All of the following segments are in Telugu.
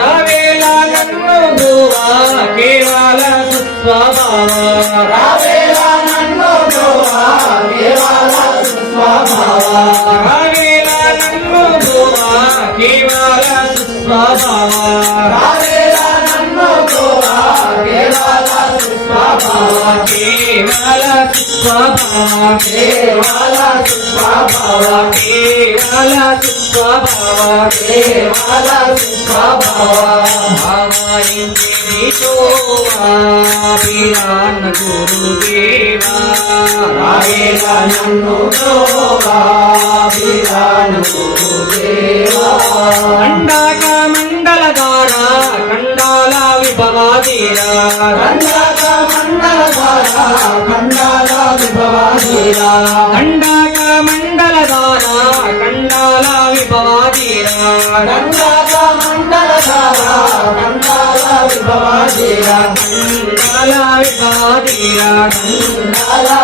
రావేళ నన్ను గోవా కేవల సుస్వభావ రావేళ నన్ను కేవల సుస్వభావ కేవల సుస్వభావ కేవల సుస్వభావ కేవల సుస్వభావ భావాయించేతో వీరాన్న గురుదేవా రావేళ అండాక మండలధార కండాల విభవాదీరా. అండాక మండలదానా కండాల విభవాదీరా కండాల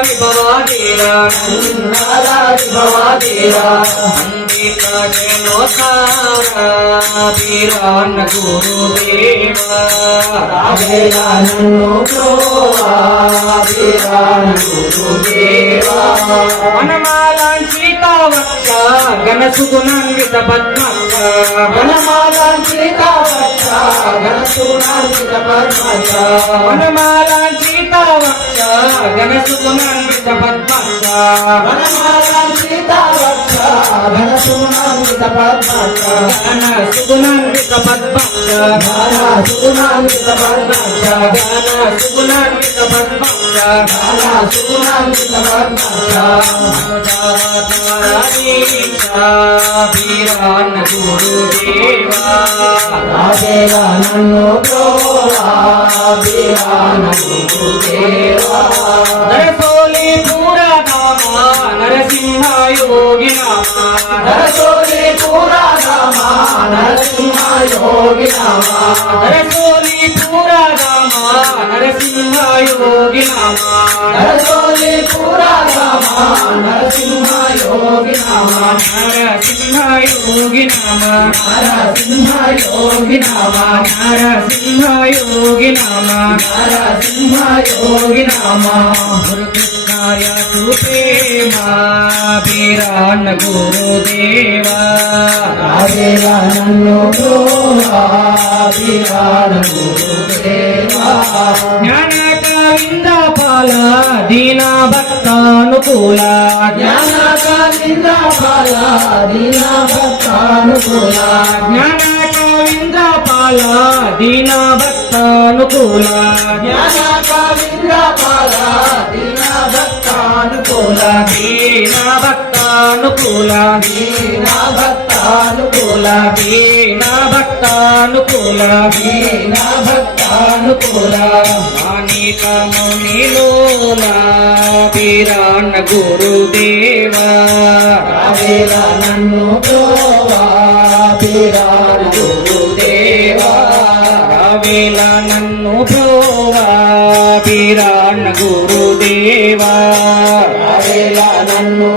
విభవాదీరా కండాల విభవాదీరా అందికజనో సారా వీరాన్న గురుదేవా వనమాలాంచి తావక్ష గణసుగుణాన్విత పద్మక్ష వనమాలాంచి తావక్ష గణసుగుణాన్విత పద్మక్ష గణసుగుణాన్విత పద్మక్ష గణసుగుణాన్విత పద్మక్ష వీరాన్న గురుదేవా నన్ను దేవా నరసోలి పూరనామ నరసింహ యోగినా యోగి నరసోలి పూరనామ నరసింహ యోగి నరసోలి పురాణమ నరసింహ. యోగి నమ నరసింహ యోగి నామ నరసింహ యోగి నమ నరసింహ యోగి నామ నరసింహ యోగి నమ గురుకృష్ణాయ ప్రేమ వీరాన్న గురుదేవా రాజేల నన్ను విరాణ గురుదేవా జ్ఞానక విందపాల దీనా భక్తానుకూల జ్ఞానక నింద దీనా భక్తానుకూల జ్ఞానక విందపాల దీనా భక్తానుకూల దీనా భక్త భక్తానుకూల దీన భక్తానుకూల దీన భక్తానుకూల దీన భక్తానుకూల మానిత మునిలోల గురుదేవా రావేల నన్ను ప్రోవా విరాణ గురుదేవా రావేల నన్ను ప్రోవా వీరాన్న గురుదేవా రావేల నన్ను